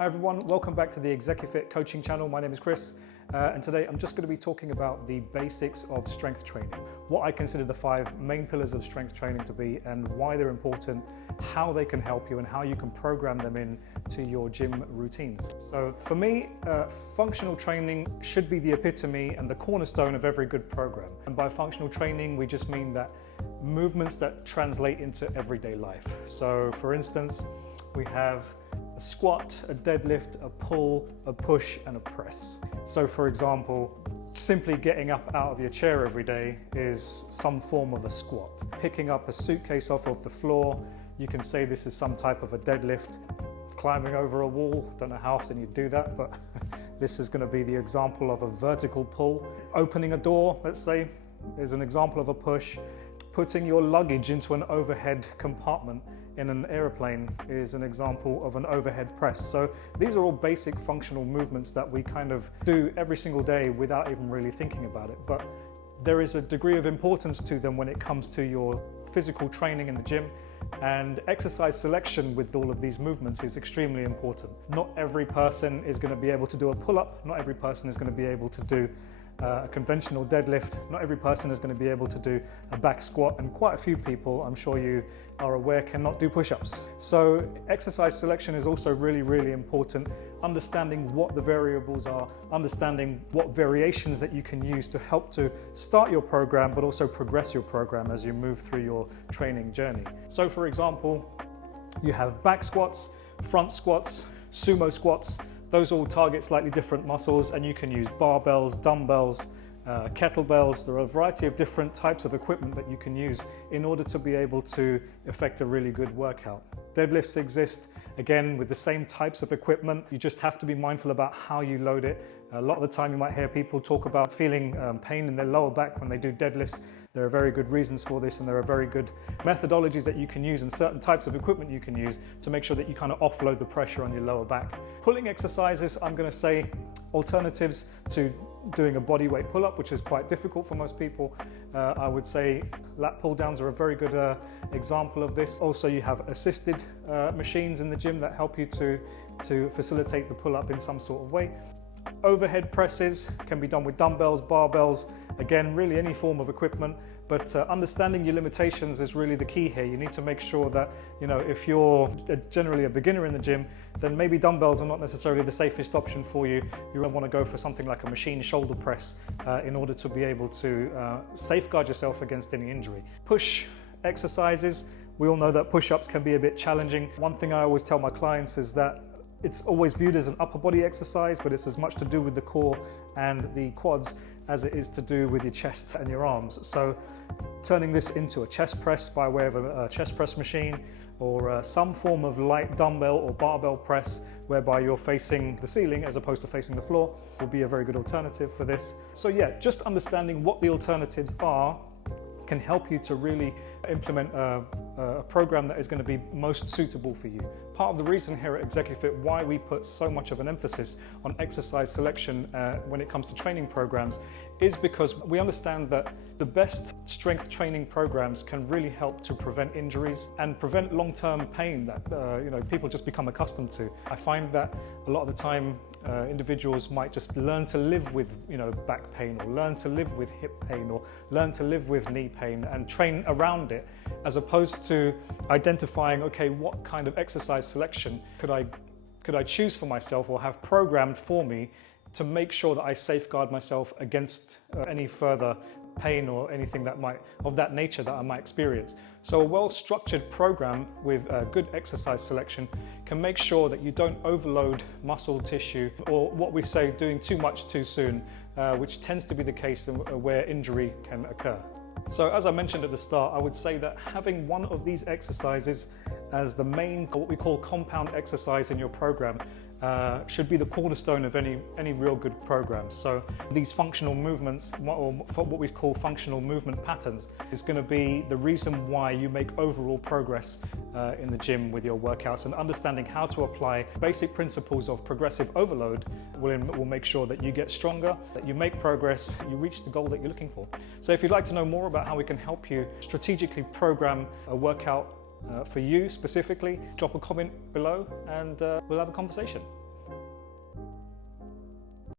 Hi everyone, welcome back to the Execufit coaching channel. My name is Chris and today I'm just going to be talking about the basics of strength training, what I consider the 5 main pillars of strength training to be and why they're important, how they can help you and how you can program them in to your gym routines. So for me, functional training should be the epitome and the cornerstone of every good program. And by functional training, we just mean that movements that translate into everyday life. So for instance, we have a squat, a deadlift, a pull, a push, and a press. So for example, simply getting up out of your chair every day is some form of a squat. Picking up a suitcase off of the floor, you can say this is some type of a deadlift. Climbing over a wall, don't know how often you do that, but this is going to be the example of a vertical pull. Opening a door, let's say, is an example of a push. Putting your luggage into an overhead compartment in an airplane is an example of an overhead press. So these are all basic functional movements that we kind of do every single day without even really thinking about it. But there is a degree of importance to them when it comes to your physical training in the gym, and exercise selection with all of these movements is extremely important. Not every person is going to be able to do a pull-up, not every person is going to be able to do a conventional deadlift, not every person is going to be able to do a back squat, and quite a few people, I'm sure you are aware, cannot do push-ups. So exercise selection is also really important. Understanding what the variables are, understanding what variations that you can use to help to start your program but also progress your program as you move through your training journey. So for example, you have back squats, front squats, sumo squats. Those all target slightly different muscles, and you can use barbells, dumbbells, kettlebells. There are a variety of different types of equipment that you can use in order to be able to effect a really good workout. Deadlifts exist, again, with the same types of equipment. You just have to be mindful about how you load it. A lot of the time you might hear people talk about feeling pain in their lower back when they do deadlifts. There are very good reasons for this, and there are very good methodologies that you can use and certain types of equipment you can use to make sure that you kind of offload the pressure on your lower back. Pulling exercises, I'm going to say alternatives to doing a body weight pull-up, which is quite difficult for most people. I would say lat pull downs are a very good example of this. Also, you have assisted machines in the gym that help you to facilitate the pull-up in some sort of way. Overhead presses can be done with dumbbells, barbells, again, really any form of equipment, but understanding your limitations is really the key here. You need to make sure that, you know, if you're generally a beginner in the gym, then maybe dumbbells are not necessarily the safest option for you. You want to go for something like a machine shoulder press in order to be able to safeguard yourself against any injury. Push exercises, we all know that push-ups can be a bit challenging. One thing I always tell my clients is that it's always viewed as an upper body exercise, but it's as much to do with the core and the quads as it is to do with your chest and your arms. So turning this into a chest press by way of a chest press machine, or some form of light dumbbell or barbell press whereby you're facing the ceiling as opposed to facing the floor, will be a very good alternative for this. So yeah, just understanding what the alternatives are can help you to really implement a program that is going to be most suitable for you. Part of the reason here at Execufit why we put so much of an emphasis on exercise selection when it comes to training programs is because we understand that the best strength training programs can really help to prevent injuries and prevent long-term pain that people just become accustomed to. I find that a lot of the time individuals might just learn to live with back pain, or learn to live with hip pain, or learn to live with knee pain and train around it, as opposed to identifying, okay, what kind of exercise selection could I choose for myself or have programmed for me to make sure that I safeguard myself against any further pain or anything of that nature that I might experience. So a well-structured program with good exercise selection can make sure that you don't overload muscle tissue, or what we say, doing too much too soon, which tends to be the case where injury can occur. So as I mentioned at the start, I would say that having one of these exercises as the main, what we call compound exercise in your program, should be the cornerstone of any real good program. So these functional movements, or what we call functional movement patterns, is going to be the reason why you make overall progress in the gym with your workouts, and understanding how to apply basic principles of progressive overload will make sure that you get stronger, that you make progress, you reach the goal that you're looking for. So if you'd like to know more about how we can help you strategically program a workout for you specifically, drop a comment below and we'll have a conversation.